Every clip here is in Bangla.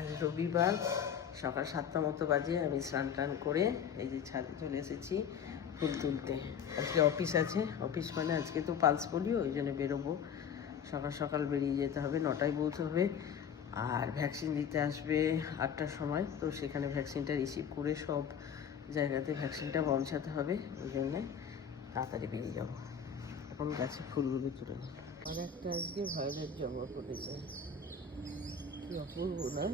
আজ রবিবার, সকাল সাতটা মতো বাজে আমি স্নান টান করে এই যে ছাদে চলে এসেছি ফুল তুলতে। আজকে অফিস আছে, অফিস মানে আজকে তো পালস পোলিও, ওই জন্য বেরোবো। সকাল সকাল বেরিয়ে যেতে হবে, নটায় পৌঁছে হবে। আর ভ্যাকসিন দিতে আসবে আটটার সময়, তো সেখানে ভ্যাকসিনটা রিসিভ করে সব জায়গাতে ভ্যাকসিনটা পৌঁছাতে হবে, ওই জন্যে তাড়াতাড়ি বেরিয়ে যাব। এখন গাছে ফুলগুলো তুলে নেব আর একটা আজকে ভায়োলেট জমা পড়েছে কি অপূর্ব, না?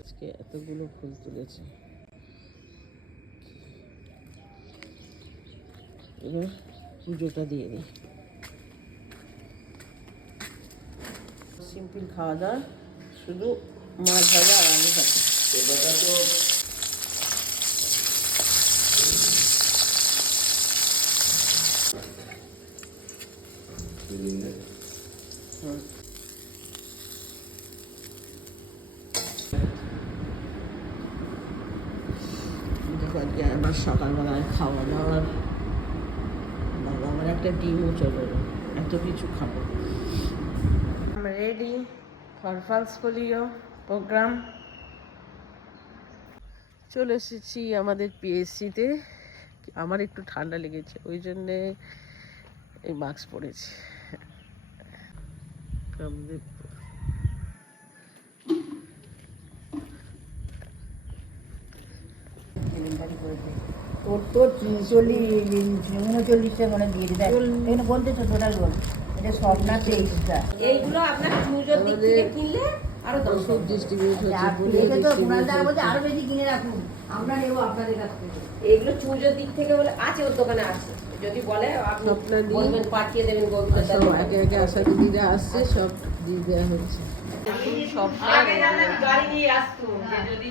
আজকে এতগুলো ফুল তুলেছে। পুজোটা দিয়ে দিই। সিম্পল খাওয়া দাওয়া, শুধু মাছ ভাজা আর আলু ভাজা। আজকে আমার সকালবেলায় খাওয়া আমার একটা চলে এত কিছু খাব। প্রোগ্রাম চলে এসেছি আমাদের পিএসসিতে আমার একটু ঠান্ডা লেগেছে, ওই জন্যে এই মাস্ক পরেছি। কামদেবপুর তোর তোর চল্লিশ উনচল্লিশটা মানে দিয়ে দিতে এখানে বলতে তো টোটাল বল। এটা স্বপ্ন তেইশটা এইগুলো আপনার দিক থেকে কিনলে আরও দশ ওষুধ ডিস্ট্রিবিউট হচ্ছে হচ্ছে। আরও বেশি কিনে রাখুন। আমরা নেব আপনাদের কাছ থেকে। এগুলো চুজোর দিক থেকে বলে আছে ওর দোকানে আছে। যদি বলে আপনি আপনার দিন। বলবেন পাঠিয়ে দেবেন সব একে একে আশা দিদিরা আসছে সব দিয়ে দেওয়া হচ্ছে। সব গাড়ি নিয়ে আসতো যদি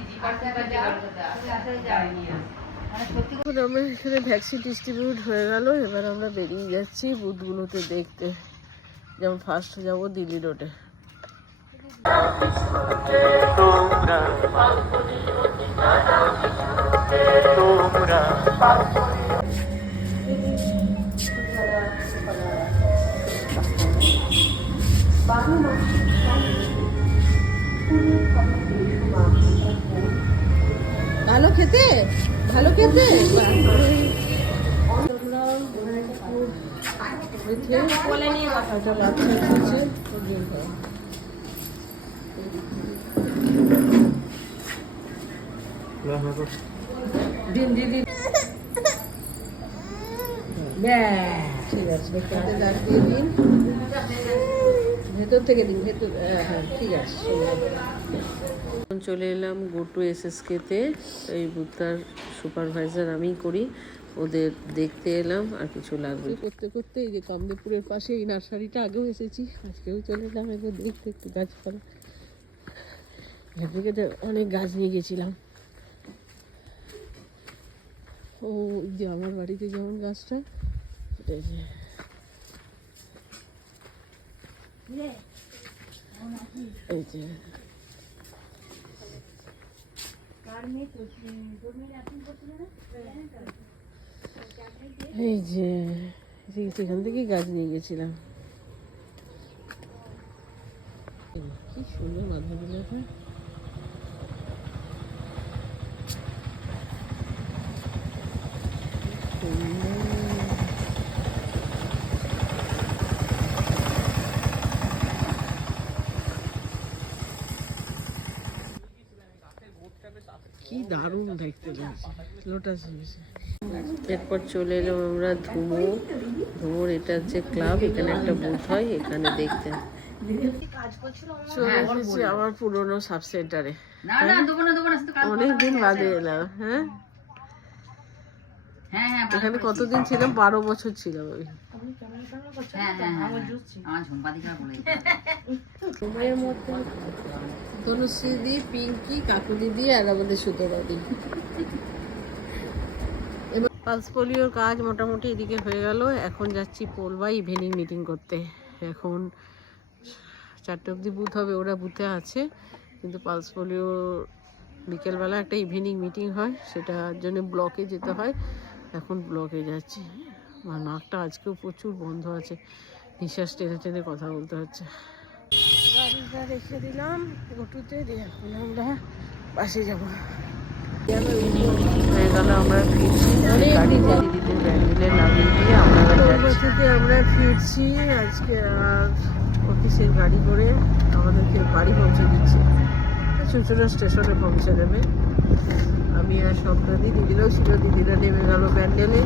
এখন আমরা এখানে ভ্যাকসিন ডিস্ট্রিবিউট হয়ে গেল এবার আমরা বেরিয়ে যাচ্ছি বুথগুলোতে দেখতে। যেমন ফার্স্ট যাব দিল্লি রোডে ভালো খেতে? ভালো খেতে? বলে নিয়ে বসা একটা বাচ্চা দিন ঠিক আছে দিন। ভেতর থেকে দিন ভেতর হ্যাঁ ঠিক আছে চলে এলাম গো টু এসএসকেতে। এই বুথটার সুপারভাইজার আমিই করি। ওদের দেখতে এলাম আর কিছু লাগবে করতে করতে এই যে কামদেবপুরের পাশে এই নার্সারিটা আগেও এসেছি আজকেও চলে এলাম একবার দেখতে একটু গাছপালা। এখান থেকে তো অনেক গাছ নিয়ে গেছিলাম। ও যে আমার বাড়িতে যেমন গাছটা এই যে। যে থেকেই গাছ নিয়ে গেছিলাম। কি সুন্দর মাথা কি দারুণ দেখতে লাগছে। লোটাস এরপর চলে এলাম আমরা ধুমো। ধুমোর এটা হচ্ছে ক্লাব এখানে একটা বুথ হয় এখানে দেখতে। চলে এসেছি আমার পুরোনো সাব সেন্টারে না না দেবো না? দেবো না শুধু কাল অনেক দিন বাদে এলাম হ্যাঁ? হ্যাঁ হ্যাঁ এখানে কতদিন ছিলাম? বারো বছর ছিলাম আমি হ্যাঁ তনুশ্রী দি পিঙ্কি কাকু দিদি আর আমাদের সুতরা দি পালস পোলিওর কাজ মোটামুটি এদিকে হয়ে গেল। এখন যাচ্ছি পোলবা ইভিনিং মিটিং করতে। এখন চারটে অবধি বুথ হবে ওরা বুথে আছে। কিন্তু পালস পোলিও বিকেলবেলা একটা ইভিনিং মিটিং হয় সেটার জন্য ব্লকে যেতে হয়। এখন ব্লকে যাচ্ছি। আমার নাকটা আজকেও প্রচুর বন্ধ আছে। নিঃশ্বাস টেনে টেনে কথা বলতে হচ্ছে। গাড়িটা রেখে দিলাম দিয়ে এখন আমরা বাসে যাব। হয়ে গেল আমরা ফিরছি। গাড়ি দিদিতে ব্যান্ডেলে নামিয়ে দিয়ে আমরা থেকে আমরা ফিরছি আজকে অফিসের গাড়ি করে আমাদেরকে বাড়ি পৌঁছে দিচ্ছে। চুচুড়া স্টেশনে পৌঁছে দেবে। আমি আর স্বপ্নাদি দিদিরাও ছিল দিদিরা নেমে গেল প্যান্ডেলে।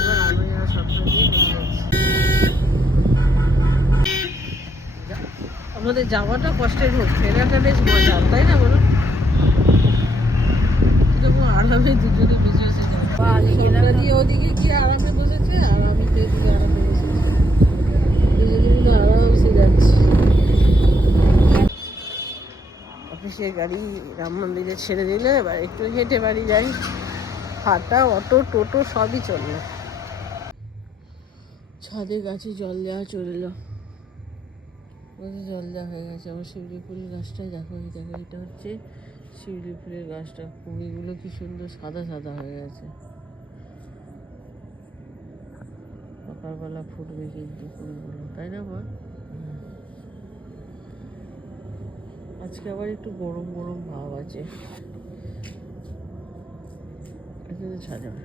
এবার আমি আর স্বপ্নাদি আমাদের যাওয়াটা কষ্টের হোক ফেরাটা বেশ মজার তাই না বলো? এরকম আরামে দুজনে যাব দিয়ে ওদিকে গিয়ে আরামে বসেছে? আর আমি আরামে বসেছি। দুজনে আরামসে যাচ্ছি। অফিসের গাড়ি রাম মন্দিরে ছেড়ে দিলে, এবার একটু হেঁটে বাড়ি যাই। হাঁটা, অটো, টোটো সবই চলল। ছাদে গাছে জল দেওয়া চলল। জল দেওয়া হয়ে গেছে? আমার শিউলি ফুল গাছটাই দেখো দেখো, এটা হচ্ছে শিউলি ফুলের গাছটা। কুড়িগুলো কি সুন্দর সাদা সাদা হয়ে গেছে। সকালবেলা ফুটবে কিন্তু কুড়িগুলো তাই না বল? আজকে আবার একটু গরম গরম ভাব আছে। এখানে সাজাবে